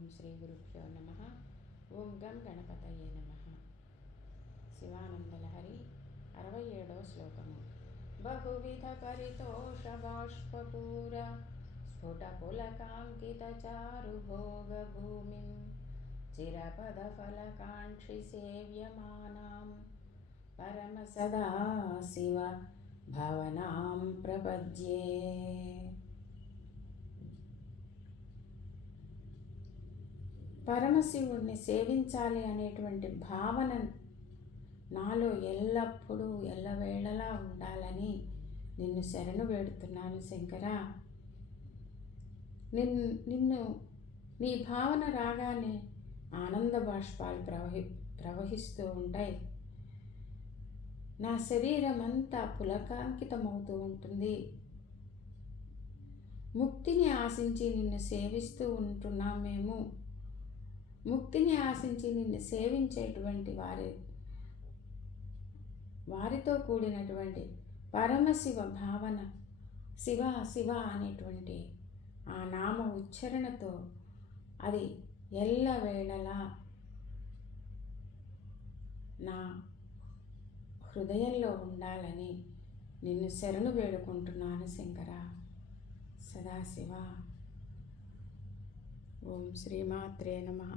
ఓం శ్రీ గురుభ్యో నమః. ఓం గం గణపతయే నమః. శివానందలహరి 67వ శ్లోకము. బహువిధ పరితోష బాష్పూర స్ఫుట పులకాంకిత చారు భోగ భూమిం చిరపద ఫలకాంక్షి సేవ్యమానాం పరమ సదా శివ భవనాం ప్రపద్యే. పరమశివుణ్ణి సేవించాలి అనేటువంటి భావన నాలో ఎల్లప్పుడూ ఎల్లవేళలా ఉండాలని నిన్ను శరణు వేడుతున్నాను శంకర. నిన్ను నీ భావన రాగానే ఆనంద బాష్పాలు ప్రవహిస్తూ ఉంటాయి. నా శరీరం అంతా పులకాంకితమవుతూ ఉంటుంది. ముక్తిని ఆశించి నిన్ను సేవిస్తూ ఉంటున్నాం మేము. ముక్తిని ఆశించి నిన్ను సేవించేటువంటి వారితో కూడినటువంటి పరమశివ భావన, శివ శివ అనేటువంటి ఆ నామ ఉచ్చారణతో అది ఎల్లవేళలా నా హృదయంలో ఉండాలని నిన్ను శరణు వేడుకుంటున్నాను శంకర. సదాశివ. ఓం శ్రీమాత్రే నమః.